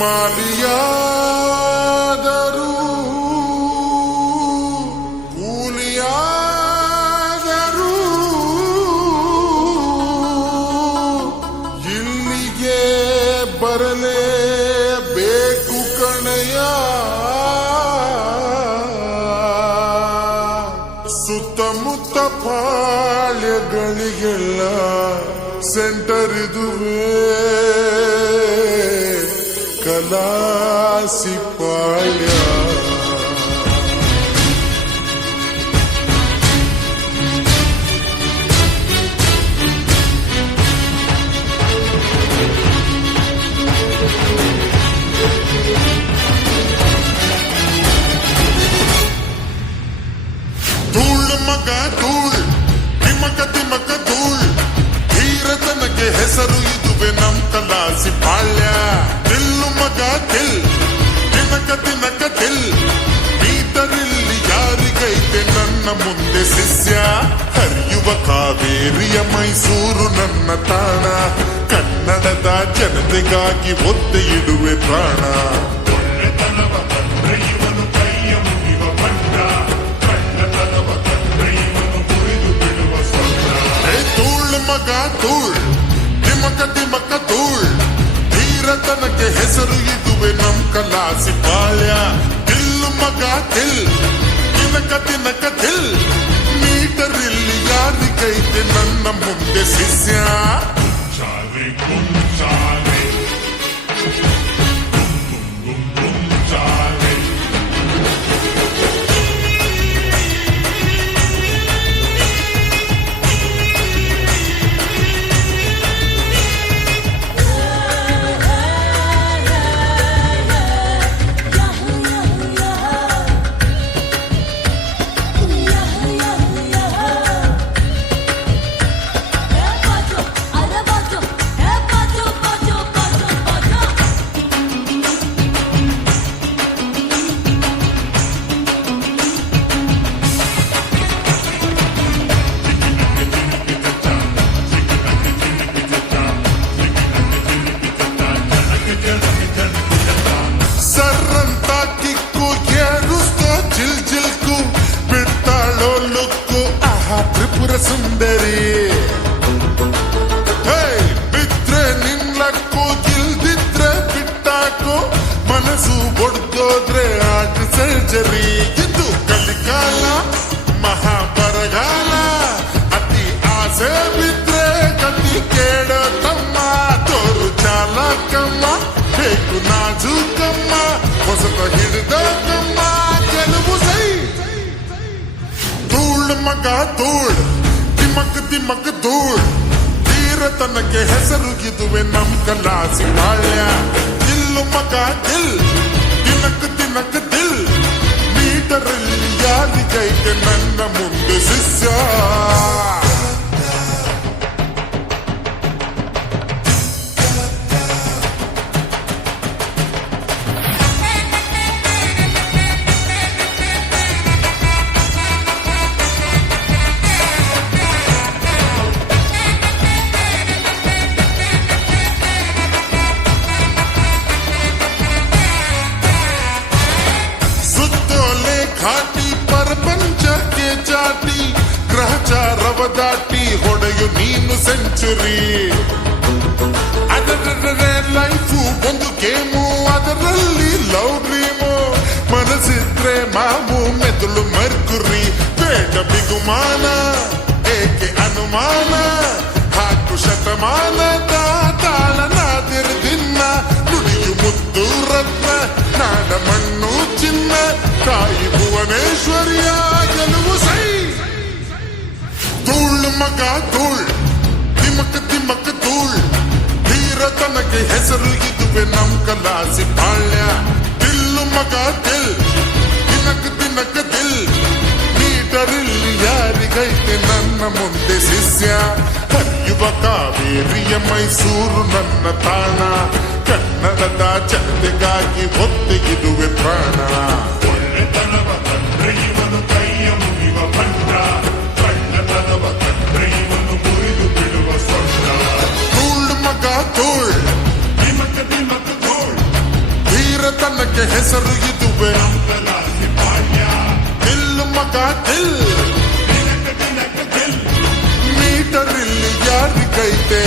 ಮಾಲಿಯಾದರೂ ಕೂಲಿಯಾದರೂ ಇಲ್ಲಿಗೆ ಬರಲೇಬೇಕು ಕಣಯ್ಯ. ಸುತ್ತಮುತ್ತ ಪಾಳ್ಯಗಳಿಗೆಲ್ಲ ಸೆಂಟರ್ ಇದುವೇ ಕಲಾಸಿಪಾಳ್ಯ. ಧೂಳ್ ಮಗ ಧೂಳ್ ತಿಮಕ ತಿಮಕ ಧೂಳ್ ಧೀರತನಕ್ಕೆ ಹೆಸರು ಇದುವೆ ನಮ್ ಕಲಾಸಿಪಾಳ್ಯ. ತಿಲ್ಲು ಮಗ ತಿಲ್ ತಿನಕ ತಿನಕ ತಿಲ್ ಈತರಿಲ್ಲಿ ಯಾರಿಗೈತೆ ನನ್ನ ಮುಂದೆ ಶಿಷ್ಯ. ಹರಿಯುವ ಕಾವೇರಿಯ ಮೈಸೂರು ನನ್ನ ತಾಣ, ಕನ್ನಡದ ಜನತೆಗಾಗಿ ಒತ್ತೆ ಇಡುವೆ ಪ್ರಾಣ. ಮಗ ಧೂಳ್ ತಿಮಕ ತಿಮಕ ಧೂಳ್ ಧೀರತನಕ್ಕೆ ಹೆಸರು ಇದುವೆ ನಮ್ ಕಲಾಸಿಪಾಳ್ಯ. ತಿಲ್ಲು ಮಗ ತಿಲ್ ತಿನಕ ತಿನಕ ತಿಲ್ ಮೀಟರಿಲ್ಲಿ ಯಾರಿಗೈತೆ ನನ್ನ ಮುಂದೆ ಶಿಷ್ಯ. ತ್ರಿಪುರ ಸುಂದರಿ ಬಿದ್ರೆ ನಿನ್ಲಕ್ಕೂ ಗಿಲ್ದಿದ್ರೆ ಬಿಟ್ಟಾಕು ಮನಸ್ಸು ಒಡ್ದೋದ್ರೆ ಆರ್ಟ್ ಸರ್ಜರಿ. ಇದು ಕಲಿಕಾಲ ಮಹಾಬರಗಾಲ ಅತಿ ಆಸೆ ಬಿದ್ರೆ ಕತಿ ಕೇಳೋ ತಮ್ಮ. ತೋರು ಚಾಲಕಮ್ಮ ಬೇಕು ನಾಜೂಕಮ್ಮ ಹೊಸತ ಹಿಡಿದ ಕಮ್ಮ ಗೆಲುವು ಸೈ. ಧೂಳ್ ಮಗ ಧೂಳ್ ತಿಮಕ್ ತಿಮಕ್ ಧೂಳ್ ಧೀರತನಕ್ಕೆ ಹೆಸರು ಇದುವೆ ನಮ್ ಕಲಾಸಿಪಾಳ್ಯ. ತಿಲ್ಲು ಮಗ ತಿಲ್ ತಿನಕ್ ತಿನಕ್ ತಿಲ್ ಮೀಟರಲ್ಲಿ ಯಾರಿಗೈತೆ ನನ್ನ ಮುಂದೆ ಶಿಷ್ಯ. ಘಾಟಿ ಪ್ರಪಂಚಕ್ಕೆ ಚಾಟಿ ಗ್ರಹಚಾರವ ದಾಟಿ ಹೊಡೆಯು ನೀನು ಸೆಂಚುರಿ. ಅದರ ಲೈಫು ಒಂದು ಗೇಮು, ಅದರಲ್ಲಿ ಲವ್ ಡ್ರೀಮು. ಮನಸ್ಸಿದ್ರೆ ಮಾವು ಮೆದುಳು ಮರ್ಕುರಿ. ಬೇಡ ಬಿಗುಮಾನ ಏಕೆ ಅನುಮಾನ, ಹಾಕು ಶತಮಾನದ ತಾಳನಾದಿರ್ದಿನ್ನ. ನುಡಿಯು ಮುದ್ದು ರತ್ನ ನಾಡ ಮಣ್ಣು ಚಿನ್ನ, ತಾಯಿ ಭುವನೇಶ್ವರಿಯ ಗೆಲುವು ಸೈ. ಧೂಳ್ ಮಗ ಧೂಳ್ ತಿಮಕ ತಿಮಕ ಧೂಳ್ ಧೀರತನಕ್ಕೆ ಹೆಸರು ಇದುವೆ ನಮ್ ಕಲಾಸಿಪಾಳ್ಯ. ತಿಲ್ಲು ಮಗ ತಿಲ್ ತಿನಕ ತಿನಕ ತಿಲ್ ಮೀಟರಿಲ್ಲಿ ಯಾರಿಗೈತೆ ನನ್ನ ಮುಂದೆ ಶಿಷ್ಯ. ಹರಿಯುವ ಕಾವೇರಿಯ ಮೈಸೂರು ನನ್ನ ತಾಣ, ಕನ್ನಡದ ಜನತೆಗಾಗಿ ಒತ್ತೆ ಇಡುವೆ ಪ್ರಾಣ. ಧೂಳ್ ಮಗ ಧೂಳ್ ತನಗೆ ಹೆಸರು ಇದುವೆ ದಿಲ್ ಮಗ ದಿಲ್ ಮೀಟರ್ ಇಲ್ಲಿ ಯಾರಿಗೈತೆ